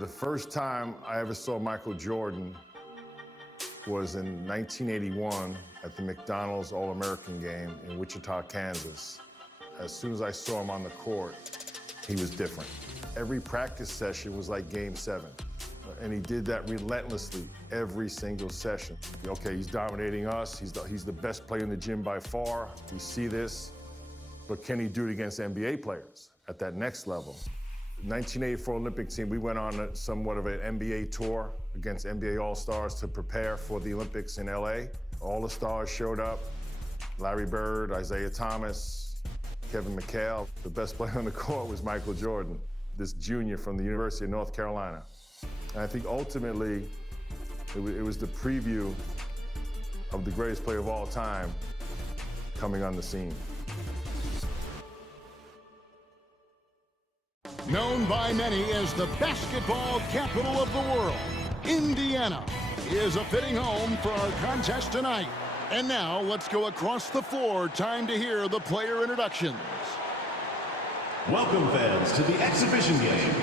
The first time I ever saw Michael Jordan was in 1981 at the McDonald's All-American game in Wichita, Kansas. As soon as I saw him on the court, he was different. Every practice session was like Game 7. And he did that relentlessly every single session. Okay, he's dominating us. He's the best player in the gym by far. We see this. But can he do it against NBA players at that next level? 1984 Olympic team, we went on somewhat of an NBA tour against NBA All-Stars to prepare for the Olympics in LA. All the stars showed up. Larry Bird, Isaiah Thomas, Kevin McHale. The best player on the court was Michael Jordan, this junior from the University of North Carolina. And I think ultimately, it was the preview of the greatest player of all time coming on the scene. Known by many as the basketball capital of the world, Indiana is a fitting home for our contest tonight. And now let's go across the floor. Time to hear the player introductions. Welcome, fans, to the exhibition game.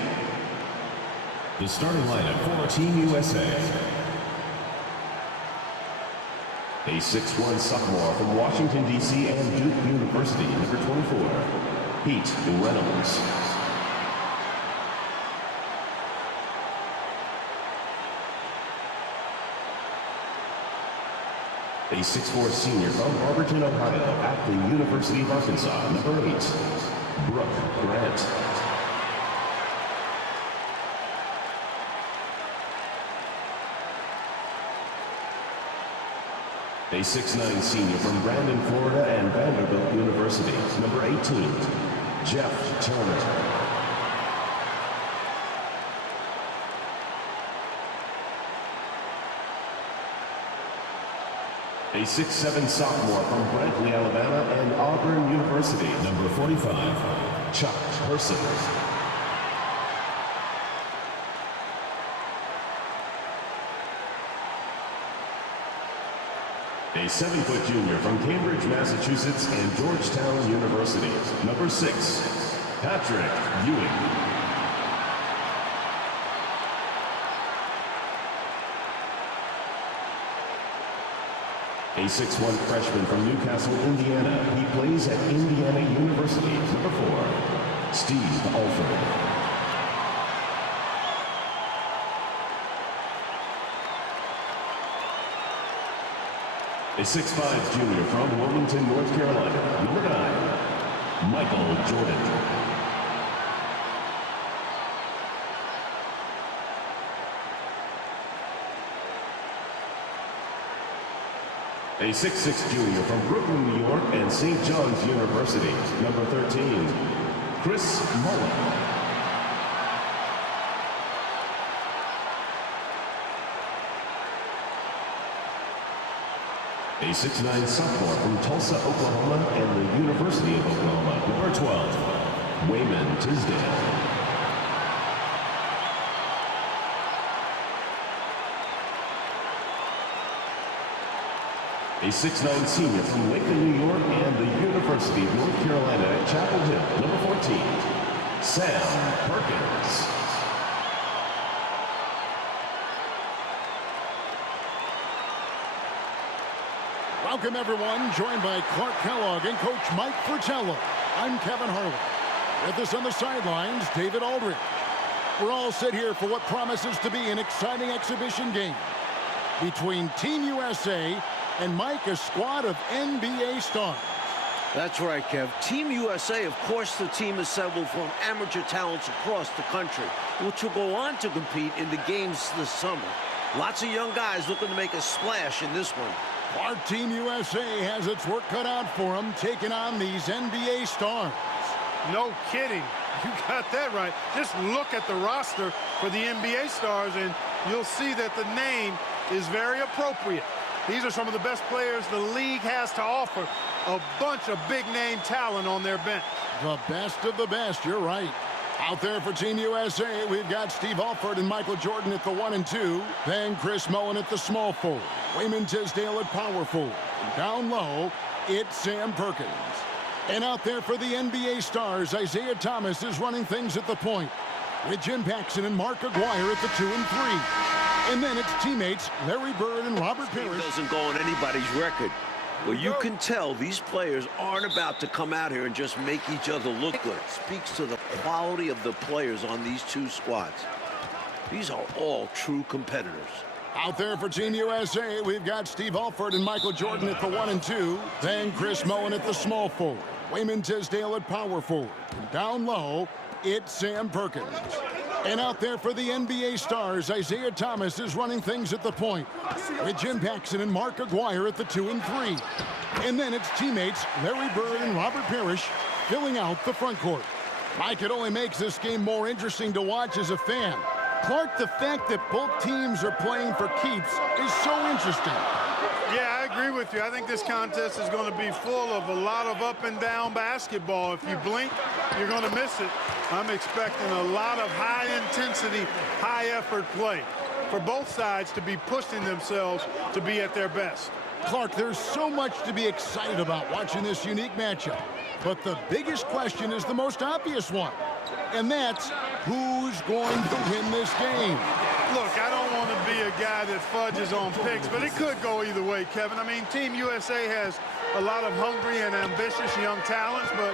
The starting lineup for Team USA. A 6'1" sophomore from Washington, D.C. and Duke University, number 24, Pete Reynolds. A 6'4" senior from Barberton, Ohio, at the University of Arkansas, number 8, Brooke Grant. A 6'9" senior from Brandon, Florida, and Vanderbilt University, number 18, Jeff Turner. A 6'7" sophomore from Brantley, Alabama, and Auburn University, number 45, Chuck Person. A 7-foot junior from Cambridge, Massachusetts, and Georgetown University, number 6, Patrick Ewing. A 6'1" freshman from Newcastle, Indiana. He plays at Indiana University, number 4, Steve Alford. A 6'5" junior from Wilmington, North Carolina, number 9, Michael Jordan. A 6'6" junior from Brooklyn, New York, and St. John's University, number 13, Chris Mullen. A 6'9" sophomore from Tulsa, Oklahoma, and the University of Oklahoma, number 12, Wayman Tisdale. A 6'9" senior from Lakeland, New York, and the University of North Carolina at Chapel Hill, number 14, Sam Perkins. Welcome, everyone. Joined by Clark Kellogg and Coach Mike Fratello. I'm Kevin Harlan. With us on the sidelines, David Aldridge. We're all set here for what promises to be an exciting exhibition game between Team USA and Mike, a squad of NBA stars. That's right, Kev. Team USA, of course, the team assembled from amateur talents across the country, which will go on to compete in the games this summer. Lots of young guys looking to make a splash in this one. Our Team USA has its work cut out for them, taking on these NBA stars. No kidding. You got that right. Just look at the roster for the NBA stars, and you'll see that the name is very appropriate. These are some of the best players the league has to offer. A bunch of big-name talent on their bench. The best of the best, you're right. Out there for Team USA, we've got Steve Alford and Michael Jordan at the 1 and 2. Then Chris Mullen at the small forward. Wayman Tisdale at power forward. And down low, it's Sam Perkins. And out there for the NBA stars, Isaiah Thomas is running things at the point. with Jim Paxson and Mark Aguirre at the 2 and 3. And then it's teammates Larry Bird and Robert Parrish. Doesn't go on anybody's record. Well, you can tell these players aren't about to come out here and just make each other look good. It speaks to the quality of the players on these two squads. These are all true competitors. Out there for Team USA, we've got Steve Alford and Michael Jordan at the 1 and 2. Then Chris Moen at the small forward. Wayman Tisdale at power forward. And down low, it's Sam Perkins. And out there for the NBA stars, Isaiah Thomas is running things at the point, with Jim Paxson and Mark Aguirre at the 2 and 3. And then it's teammates Larry Bird and Robert Parrish filling out the front court. Mike, it only makes this game more interesting to watch as a fan. Clark, the fact that both teams are playing for keeps is so interesting. Yeah, I agree with you. I think this contest is going to be full of a lot of up and down basketball. If you blink, you're going to miss it. I'm expecting a lot of high-intensity, high-effort play for both sides to be pushing themselves to be at their best. Clark, there's so much to be excited about watching this unique matchup. But the biggest question is the most obvious one, and that's who's going to win this game. Look, I don't want to be a guy that fudges on picks, but it could go either way, Kevin. I mean, Team USA has a lot of hungry and ambitious young talents, but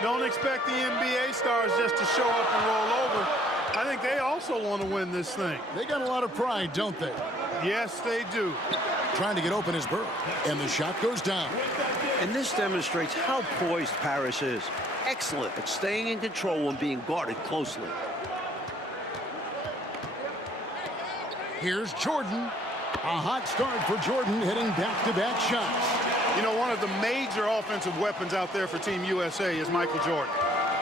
don't expect the NBA stars just to show up and roll over. I think they also want to win this thing. They got a lot of pride, don't they? Yes, they do. Trying to get open is Bird, and the shot goes down. And this demonstrates how poised Parrish is. Excellent at staying in control and being guarded closely. Here's Jordan. A hot start for Jordan, hitting back-to-back shots. You know, one of the major offensive weapons out there for Team USA is Michael Jordan.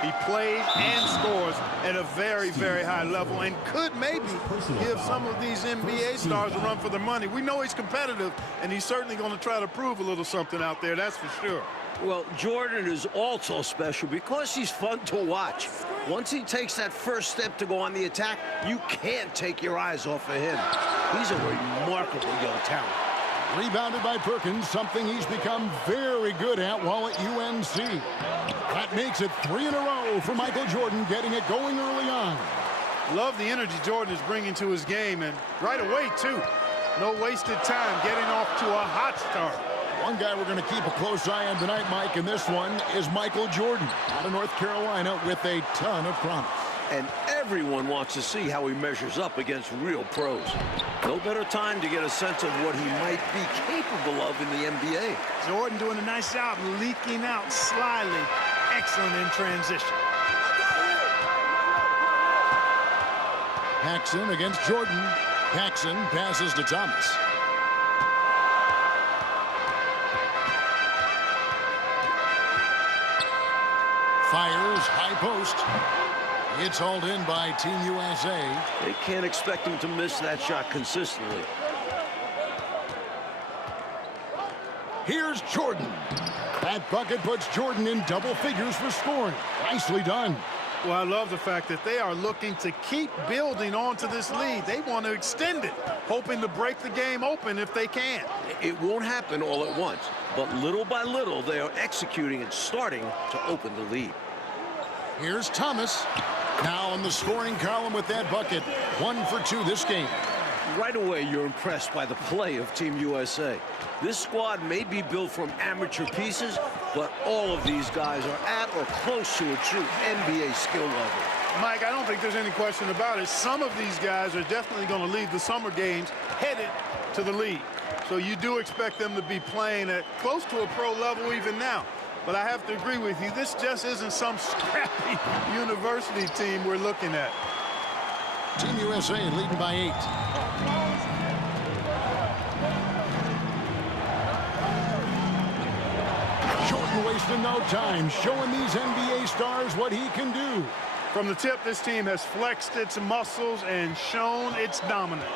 He plays and scores at a very, very high level and could maybe give some of these NBA stars a run for their money. We know he's competitive, and he's certainly going to try to prove a little something out there, that's for sure. Well, Jordan is also special because he's fun to watch. Once he takes that first step to go on the attack, you can't take your eyes off of him. He's a remarkable young talent. Rebounded by Perkins, something he's become very good at while at UNC. That makes it 3 in a row for Michael Jordan, getting it going early on. Love the energy Jordan is bringing to his game, and right away, too. No wasted time getting off to a hot start. One guy we're going to keep a close eye on tonight, Mike, and this one is Michael Jordan out of North Carolina with a ton of promise. And everyone wants to see how he measures up against real pros. No better time to get a sense of what he might be capable of in the NBA. Jordan doing a nice job leaking out slyly. Excellent in transition. Paxson against Jordan. Paxson passes to Thomas. Fires high post. It's hauled in by Team USA. They can't expect him to miss that shot consistently. Here's Jordan. That bucket puts Jordan in double figures for scoring. Nicely done. Well, I love the fact that they are looking to keep building onto this lead. They want to extend it, hoping to break the game open if they can. It won't happen all at once, but little by little, they are executing and starting to open the lead. Here's Thomas. Now in the scoring column with that bucket. 1 for 2 this game. Right away, you're impressed by the play of Team USA. This squad may be built from amateur pieces, but all of these guys are at or close to a true NBA skill level. Mike, I don't think there's any question about it. Some of these guys are definitely going to leave the summer games headed to the league. So you do expect them to be playing at close to a pro level even now. But I have to agree with you, this just isn't some scrappy university team we're looking at. Team USA leading by 8. Jordan wasting no time, showing these NBA stars what he can do. From the tip, this team has flexed its muscles and shown its dominance.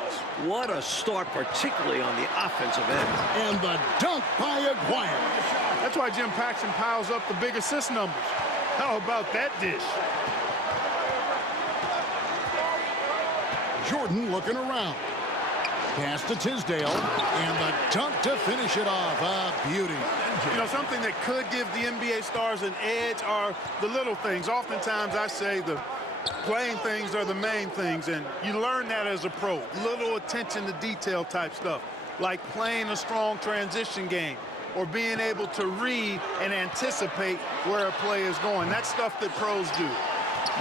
What a start, particularly on the offensive end. And the dunk by Aguirre. That's why Jim Paxson piles up the big assist numbers. How about that dish? Jordan looking around. Pass to Tisdale, and the dunk to finish it off. A beauty. You know, something that could give the NBA stars an edge are the little things. Oftentimes, I say the Playing things are the main things, and you learn that as a pro. Little attention to detail type stuff, like playing a strong transition game or being able to read and anticipate where a play is going. That's stuff that pros do.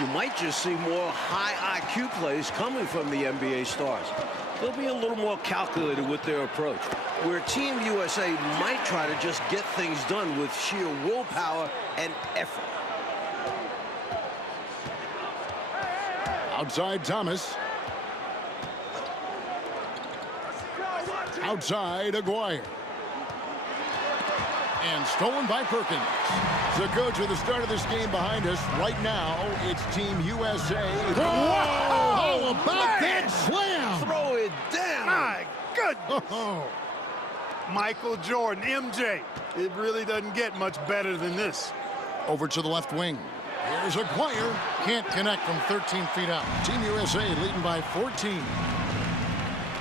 You might just see more high IQ plays coming from the NBA stars. They'll be a little more calculated with their approach, where Team USA might try to just get things done with sheer willpower and effort. Outside Thomas. Outside Aguirre. And stolen by Perkins. So, Coach, with the start of this game behind us, right now, it's Team USA. Whoa! How about that slam? Throw it down. My goodness. Michael Jordan, MJ. It really doesn't get much better than this. Over to the left wing. Here's Aguirre. Can't connect from 13 feet out. Team USA leading by 14.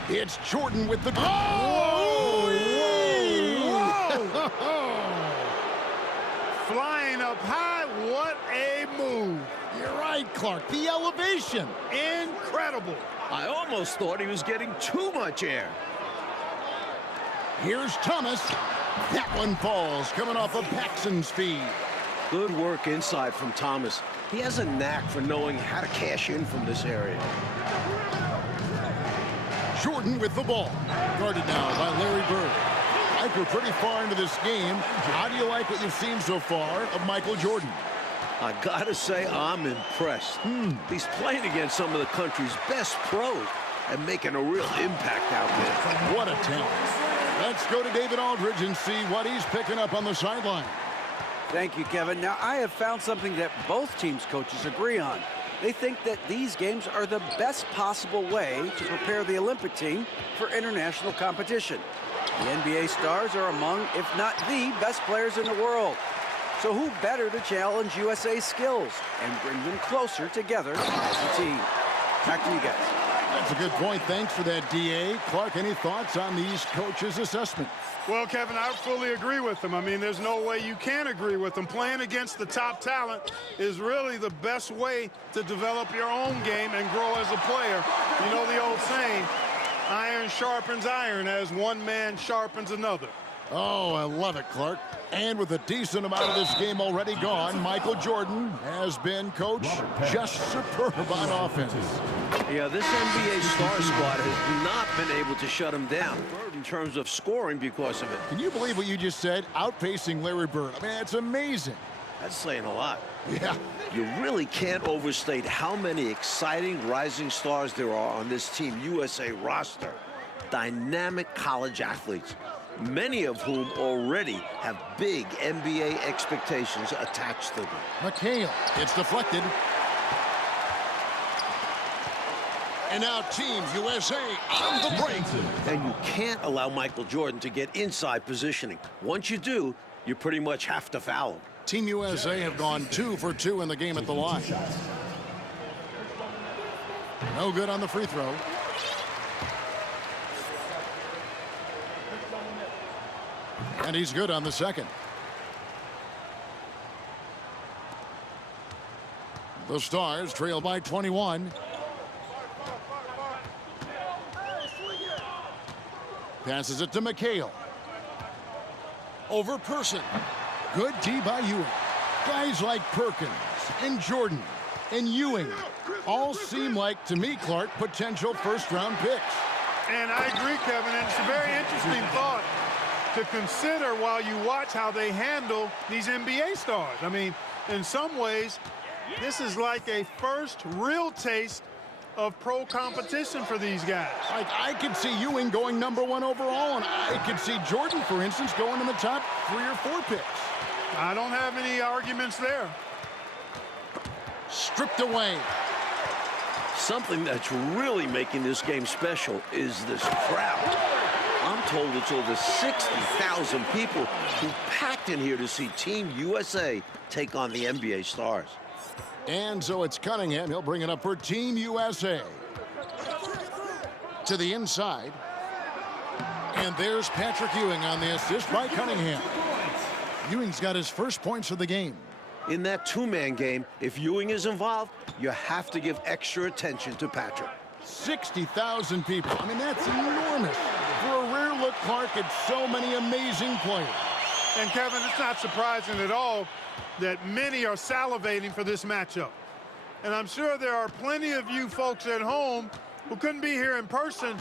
It's Jordan with the... Whoa! Flying up high, what a move. You're right, Clark. The elevation. Incredible. I almost thought he was getting too much air. Here's Thomas. That one falls, coming off of Paxson's feed. Good work inside from Thomas. He has a knack for knowing how to cash in from this area. Jordan with the ball. Guarded now by Larry Bird. Mike, we're pretty far into this game. How do you like what you've seen so far of Michael Jordan? I gotta say, I'm impressed. He's playing against some of the country's best pros and making a real impact out there. What a talent. Let's go to David Aldridge and see what he's picking up on the sideline. Thank you, Kevin. Now, I have found something that both teams' coaches agree on. They think that these games are the best possible way to prepare the Olympic team for international competition. The NBA stars are among, if not the best players in the world. So who better to challenge USA's skills and bring them closer together as a team? Back to you guys. That's a good point. Thanks for that, D.A. Clark, any thoughts on these coaches' assessment? Well, Kevin, I fully agree with them. I mean, there's no way you can agree with them. Playing against the top talent is really the best way to develop your own game and grow as a player. You know the old saying, iron sharpens iron as one man sharpens another. Oh, I love it, Clark. And with a decent amount of this game already gone, Michael Jordan has been, Coach, just superb on offense. Yeah, this NBA star squad has not been able to shut him down in terms of scoring because of it. Can you believe what you just said? Outpacing Larry Bird. I mean, it's amazing. That's saying a lot. Yeah. You really can't overstate how many exciting rising stars there are on this Team USA roster. Dynamic college athletes, many of whom already have big NBA expectations attached to them. McHale, it's deflected. And now Team USA on the break. And you can't allow Michael Jordan to get inside positioning. Once you do, you pretty much have to foul him. Team USA have gone 2 for 2 in the game at the line. No good on the free throw. And he's good on the second. The Stars trail by 21. Passes it to McHale. Over Person. Good D by Ewing. Guys like Perkins and Jordan and Ewing all seem like, to me, Clark, potential first-round picks. And I agree, Kevin, and it's a very interesting thought to consider while you watch how they handle these NBA stars. I mean, in some ways, this is like a first real taste of pro competition for these guys. Like, I could see Ewing going #1 overall, and I could see Jordan, for instance, going in the top 3 or 4 picks. I don't have any arguments there. Stripped away. Something that's really making this game special is this crowd. I'm told it's over 60,000 people who packed in here to see Team USA take on the NBA stars. And so it's Cunningham. He'll bring it up for Team USA. To the inside. And there's Patrick Ewing on the assist by Cunningham. Ewing's got his first points of the game. In that two-man game, if Ewing is involved, you have to give extra attention to Patrick. 60,000 people. I mean, that's enormous. For a rare look, Clark, it's so many amazing players. And Kevin, it's not surprising at all that many are salivating for this matchup. And I'm sure there are plenty of you folks at home who couldn't be here in person,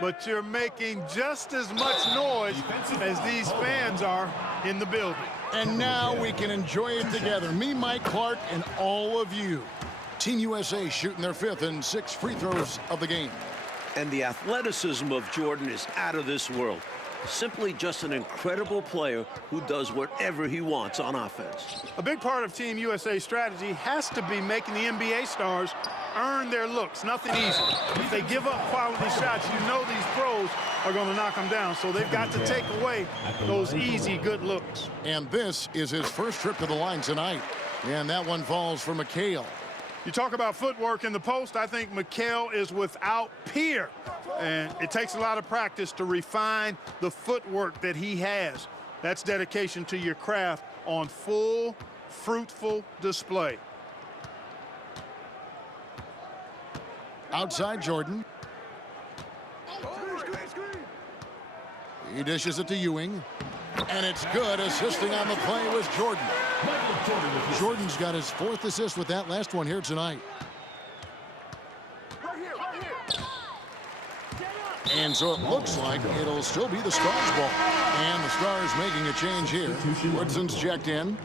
but you're making just as much noise as these fans are in the building. And now we can enjoy it together. Me, Mike, Clark, and all of you. Team USA shooting their 5th and 6th free throws of the game. And the athleticism of Jordan is out of this world. Simply just an incredible player who does whatever he wants on offense. A big part of Team USA's strategy has to be making the NBA stars earn their looks. Nothing easy. If they give up quality shots, you know these pros are going to knock them down. So they've got to take away those easy, good looks. And this is his first trip to the line tonight. And that one falls for McHale. You talk about footwork in the post, I think McHale is without peer. And it takes a lot of practice to refine the footwork that he has. That's dedication to your craft on full, fruitful display. Outside Jordan. He dishes it to Ewing. And it's good. Assisting on the play was Jordan. Jordan's got his 4th assist with that last one here tonight. And so it looks like it'll still be the Stars' ball. And the Stars making a change here. Woodson's checked in.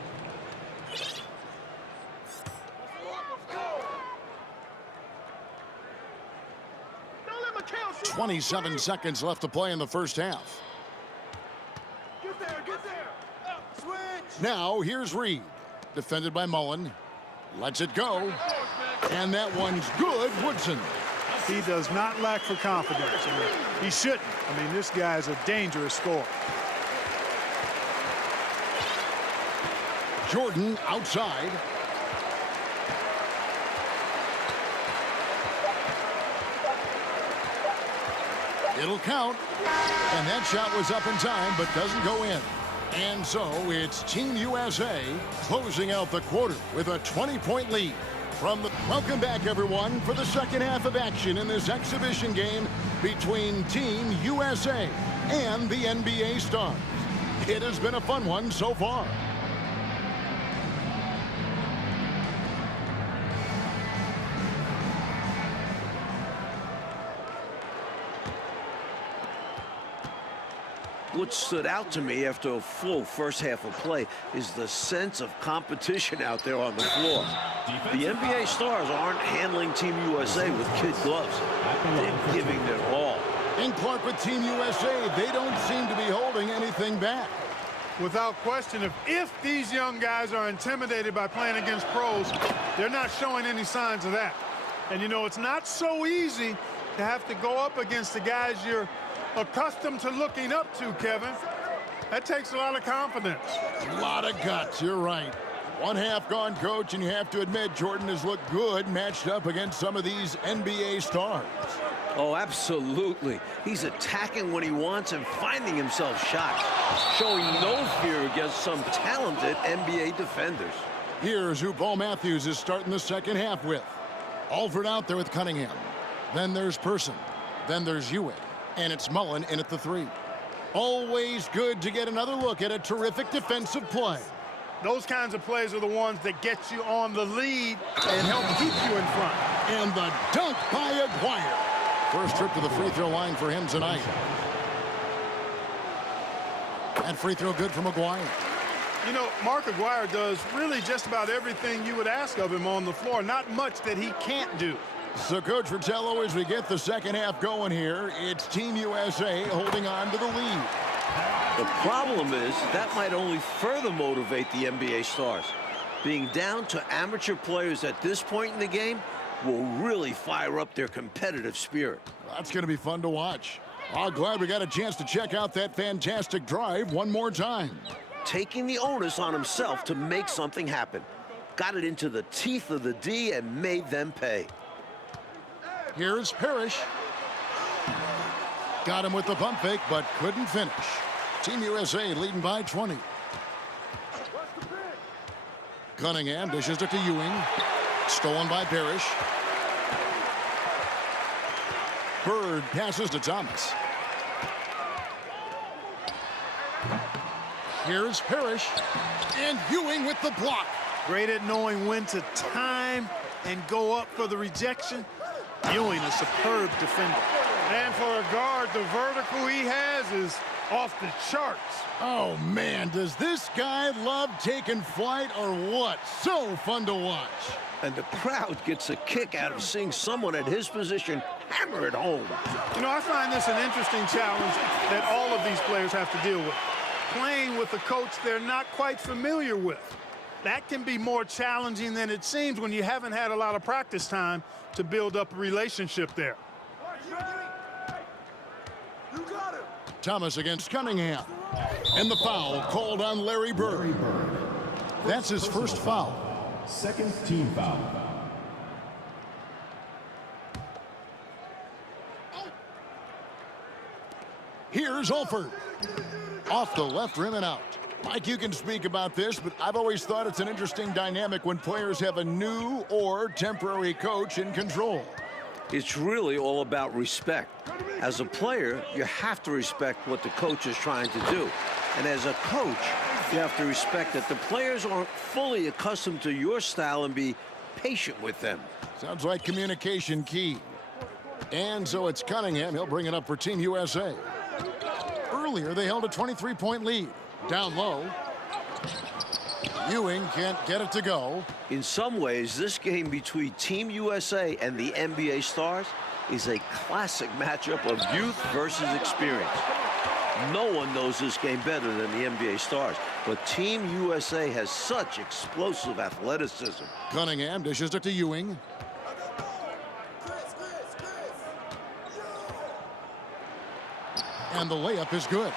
"27 seconds left to play in the first half. Now here's Reed. Defended by Mullen. Lets it go. And that one's good. Woodson. He does not lack for confidence. He shouldn't. I mean, this guy is a dangerous scorer. Jordan outside. It'll count. And that shot was up in time, but doesn't go in. And so it's Team USA closing out the quarter with a 20-point lead. Welcome back, everyone, for the second half of action in this exhibition game between Team USA and the NBA Stars. It has been a fun one so far. What stood out to me after a full first half of play is the sense of competition out there on the floor. The NBA Stars aren't handling Team USA with kid gloves. They're giving their all. And Clark, with Team USA, they don't seem to be holding anything back. Without question, if these young guys are intimidated by playing against pros, they're not showing any signs of that. And, you know, it's not so easy to have to go up against the guys you're accustomed to looking up to, Kevin. That takes a lot of confidence. A lot of guts, you're right. One half gone, Coach, and you have to admit Jordan has looked good matched up against some of these NBA stars. Oh, absolutely. He's attacking when he wants and finding himself shots, showing no fear against some talented NBA defenders. Here's who Paul Matthews is starting the second half with. Alford out there with Cunningham. Then there's Person. Then there's Ewing. And it's Mullen in at the 3. Always good to get another look at a terrific defensive play. Those kinds of plays are the ones that get you on the lead and help keep you in front. And the dunk by Aguirre. First trip to the free throw line for him tonight. And free throw good from Aguirre. You know, Mark Aguirre does really just about everything you would ask of him on the floor. Not much that he can't do. So, Coach Fratello, as we get the second half going here, it's Team USA holding on to the lead. The problem is that might only further motivate the NBA Stars. Being down to amateur players at this point in the game will really fire up their competitive spirit. That's going to be fun to watch. I'm glad we got a chance to check out that fantastic drive one more time. Taking the onus on himself to make something happen. Got it into the teeth of the D and made them pay. Here's Parrish. Got him with the pump fake, but couldn't finish. Team USA leading by 20. Cunningham dishes it to Ewing. Stolen by Parrish. Bird passes to Thomas. Here's Parrish. And Ewing with the block. Great at knowing when to time and go up for the rejection. Ewing, a superb defender. And for a guard, the vertical he has is off the charts. Oh, man, does this guy love taking flight or what? So fun to watch. And the crowd gets a kick out of seeing someone at his position hammer it home. You know, I find this an interesting challenge that all of these players have to deal with. Playing with a coach they're not quite familiar with. That can be more challenging than it seems when you haven't had a lot of practice time to build up a relationship there. Thomas against Cunningham. And the foul called on Larry Bird. That's his first foul. Second team foul. Here's Alford. Off the left rim and out. Mike, you can speak about this, but I've always thought it's an interesting dynamic when players have a new or temporary coach in control. It's really all about respect. As a player, you have to respect what the coach is trying to do. And as a coach, you have to respect that the players aren't fully accustomed to your style and be patient with them. Sounds like communication key. And so it's Cunningham. He'll bring it up for Team USA. Earlier, they held a 23-point lead. Down low. Ewing can't get it to go. In some ways, this game between Team USA and the NBA stars is a classic matchup of youth versus experience. No one knows this game better than the NBA stars, but Team USA has such explosive athleticism. Cunningham dishes it to Ewing. And the layup is good.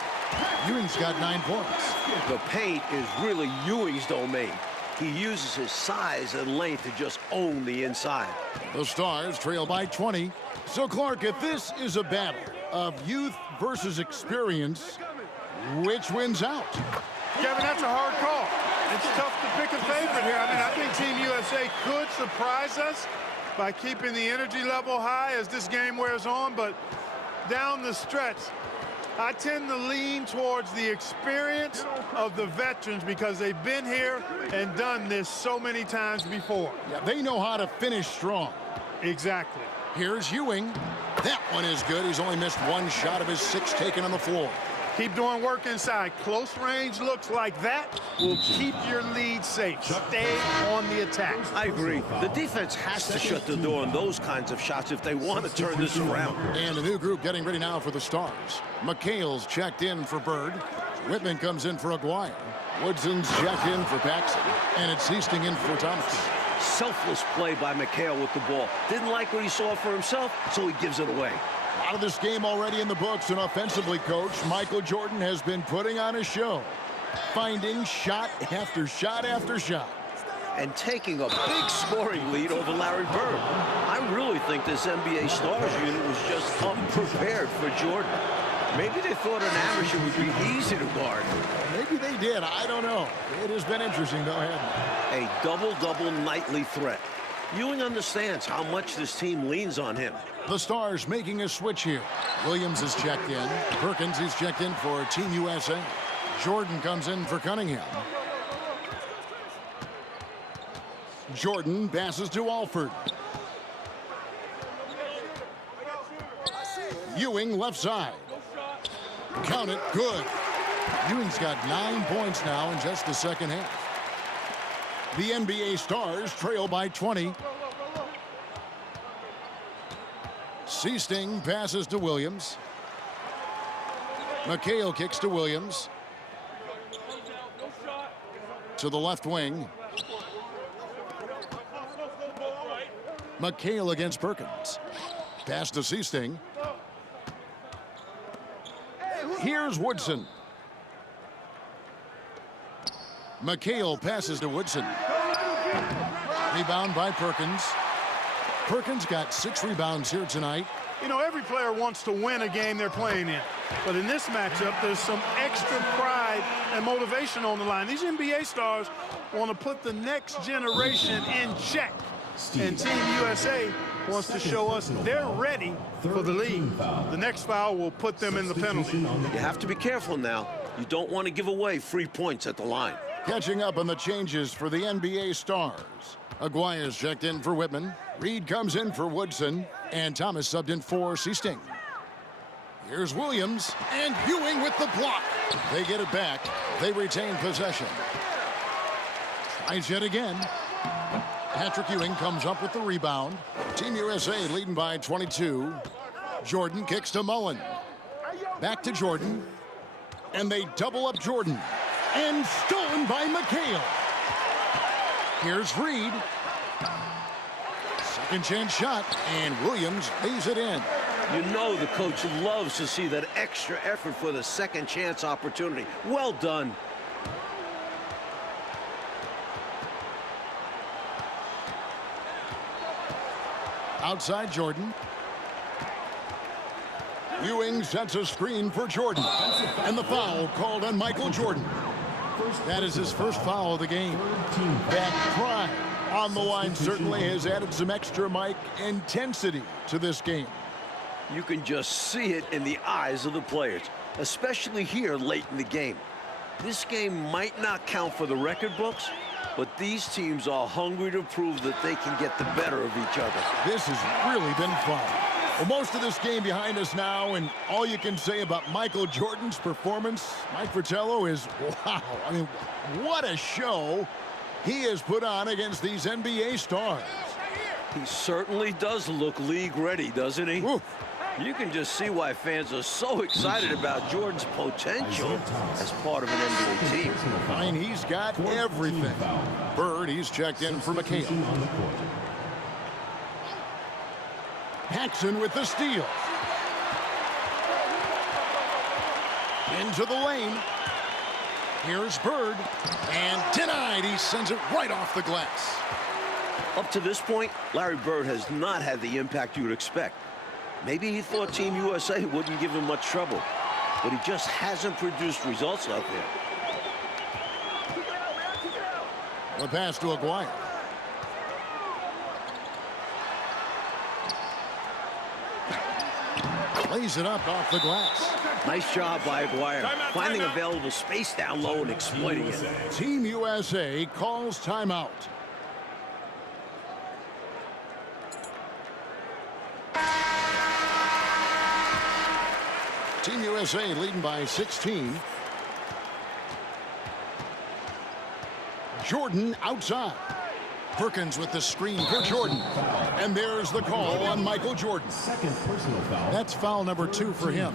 Ewing's got 9 points. The paint is really Ewing's domain. He uses his size and length to just own the inside. The Stars trail by 20. So, Clark, if this is a battle of youth versus experience, which wins out? Kevin, that's a hard call. It's tough to pick a favorite here. I mean, I think Team USA could surprise us by keeping the energy level high as this game wears on, but down the stretch, I tend to lean towards the experience of the veterans because they've been here and done this so many times before. Yeah, they know how to finish strong. Exactly. Here's Ewing. That one is good. He's only missed one shot of his 6 taken on the floor. Keep doing work inside. Close range looks like that will keep your lead safe. Stay on the attack. I agree. The defense has to shut the door on those kinds of shots if they want to turn this around. And a new group getting ready now for the Stars. McHale's checked in for Bird. Whitman comes in for Aguirre. Woodson's checked in for Paxson. And it's Hastings in for Thomas. Selfless play by McHale with the ball. Didn't like what he saw for himself, so he gives it away. Out of this game already in the books, and offensively, Coach Michael Jordan has been putting on a show, finding shot after shot after shot. And taking a big scoring lead over Larry Bird. I really think this NBA Stars unit was just unprepared for Jordan. Maybe they thought an amateur would be easy to guard. Maybe they did. I don't know. It has been interesting, though, hasn't it? A double-double nightly threat. Ewing understands how much this team leans on him. The Stars making a switch here. Williams is checked in. Perkins is checked in for Team USA. Jordan comes in for Cunningham. Jordan passes to Alford. Ewing left side. Count it, good. Ewing's got 9 points now in just the second half. The NBA Stars trail by 20. Hastings passes to Williams. McHale kicks to Williams. To the left wing. McHale against Perkins. Pass to Hastings. Here's Woodson. McHale passes to Woodson. Rebound by Perkins. Perkins got 6 rebounds here tonight. You know, every player wants to win a game they're playing in. But in this matchup, there's some extra pride and motivation on the line. These NBA stars want to put the next generation in check. And Team USA wants to show us they're ready for the lead. The next foul will put them in the penalty. You have to be careful now. You don't want to give away free points at the line. Catching up on the changes for the NBA stars. Aguirre's checked in for Whitman. Reed comes in for Woodson. And Thomas subbed in for Seasting. Here's Williams. And Ewing with the block. They get it back. They retain possession. Tries yet again. Patrick Ewing comes up with the rebound. Team USA leading by 22. Jordan kicks to Mullen. Back to Jordan. And they double up Jordan. And stolen by McHale. Here's Reed. Second chance shot. And Williams lays it in. You know the coach loves to see that extra effort for the second chance opportunity. Well done. Outside Jordan. Ewing sets a screen for Jordan. And the foul called on Michael Jordan. That is his first foul of the game. That pride on the line certainly has added some extra mic intensity to this game. You can just see it in the eyes of the players, especially here late in the game. This game might not count for the record books, but these teams are hungry to prove that they can get the better of each other. This has really been fun. Well, most of this game behind us now, and all you can say about Michael Jordan's performance, Mike Fratello, is wow. I mean, what a show he has put on against these NBA stars. He certainly does look league ready, doesn't he? Oof. You can just see why fans are so excited about Jordan's potential as part of an NBA team. I mean, he's got everything. Bird, he's checked in for McHale. Paxson with the steal. Into the lane. Here's Bird. And denied. He sends it right off the glass. Up to this point, Larry Bird has not had the impact you would expect. Maybe he thought Team USA wouldn't give him much trouble, but he just hasn't produced results out there. The pass to Aguirre. Lays it up off the glass. Nice job by Aguirre, finding available space down low and exploiting it. Team USA calls timeout. Team USA leading by 16. Jordan outside. Perkins with the screen for Jordan. And there's the call on Michael Jordan. Second personal foul. That's foul number 2 for him.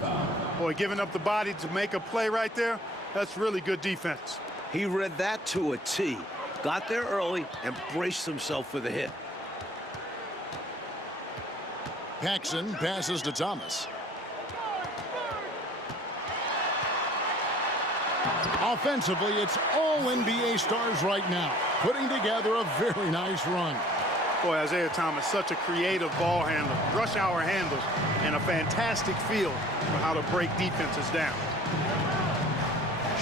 Boy, giving up the body to make a play right there, that's really good defense. He read that to a T. Got there early and braced himself for the hit. Paxson passes to Thomas. Offensively, it's all NBA stars right now, putting together a very nice run. Boy, Isaiah Thomas, such a creative ball handler, rush hour handles, and a fantastic feel for how to break defenses down.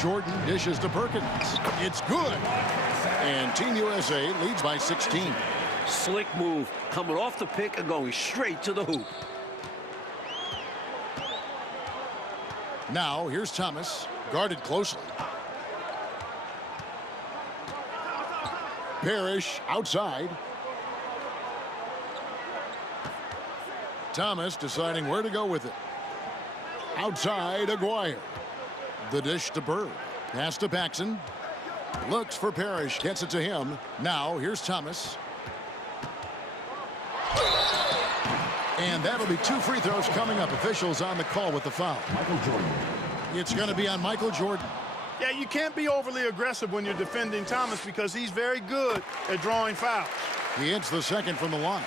Jordan dishes to Perkins. It's good. And Team USA leads by 16. Slick move, coming off the pick and going straight to the hoop. Now, here's Thomas, guarded closely. Parrish outside. Thomas deciding where to go with it. Outside, Aguirre. The dish to Bird. Pass to Paxson. Looks for Parrish. Gets it to him. Now, here's Thomas. And that'll be 2 free throws coming up. Officials on the call with the foul. Michael Jordan. It's going to be on Michael Jordan. Yeah, you can't be overly aggressive when you're defending Thomas because he's very good at drawing fouls. He hits the second from the line.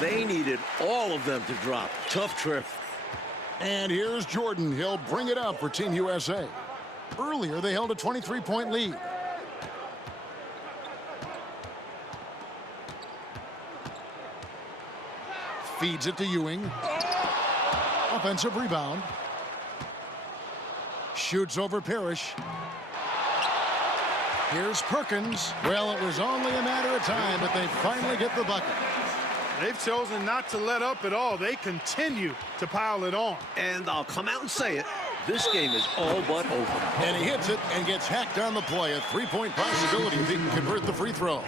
They needed all of them to drop. Tough trip. And here's Jordan. He'll bring it up for Team USA. Earlier, they held a 23-point lead. Feeds it to Ewing. Offensive rebound. Shoots over Parrish. Here's Perkins. Well, it was only a matter of time, but they finally get the bucket. They've chosen not to let up at all. They continue to pile it on. And I'll come out and say it. This game is all but over. And he hits it and gets hacked on the play. A three-point possibility if he can convert the free throw.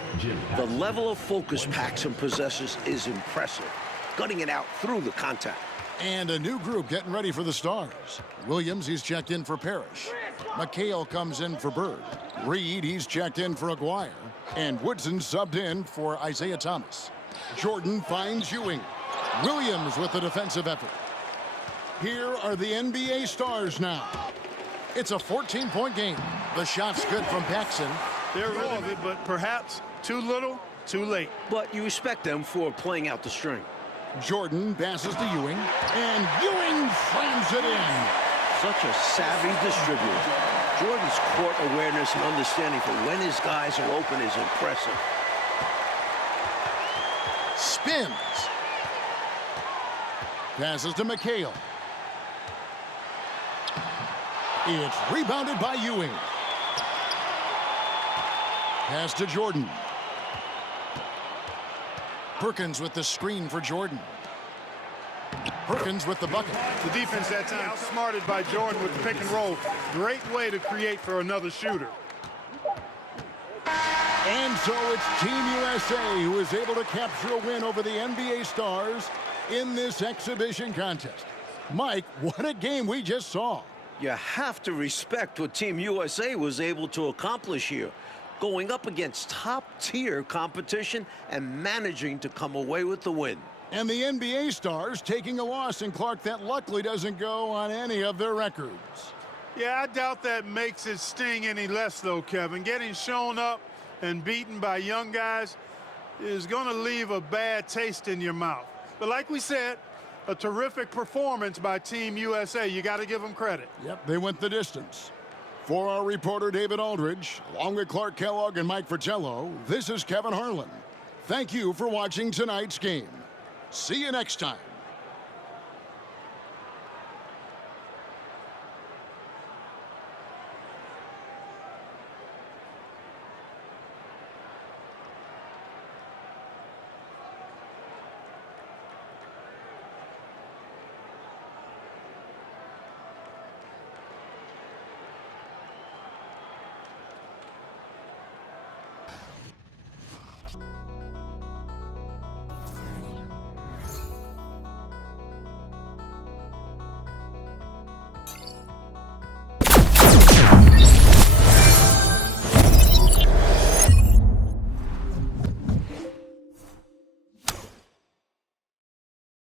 The level of focus Paxson possesses is impressive. Gutting it out through the contact. And a new group getting ready for the Stars. Williams, he's checked in for Parrish. McHale comes in for Bird. Reed, he's checked in for Aguirre. And Woodson subbed in for Isaiah Thomas. Jordan finds Ewing. Williams with the defensive effort. Here are the NBA Stars now. It's a 14-point game. The shot's good from Paxson. They're all of it, but perhaps too little, too late. But you respect them for playing out the string. Jordan passes to Ewing, and Ewing slams it in. Such a savvy distributor. Jordan's court awareness and understanding for when his guys are open is impressive. Spins. Passes to McHale. It's rebounded by Ewing. Pass to Jordan. Perkins with the screen for Jordan. Perkins with the bucket. The defense that time outsmarted by Jordan with the pick and roll. Great way to create for another shooter. And so it's Team USA who is able to capture a win over the NBA Stars in this exhibition contest. Mike, what a game we just saw. You have to respect what Team USA was able to accomplish here. Going up against top-tier competition and managing to come away with the win. And the NBA Stars taking a loss in Clark that luckily doesn't go on any of their records. Yeah, I doubt that makes it sting any less, though, Kevin. Getting shown up and beaten by young guys is going to leave a bad taste in your mouth. But like we said, a terrific performance by Team USA. You got to give them credit. Yep, they went the distance. For our reporter, David Aldridge, along with Clark Kellogg and Mike Fratello, this is Kevin Harlan. Thank you for watching tonight's game. See you next time.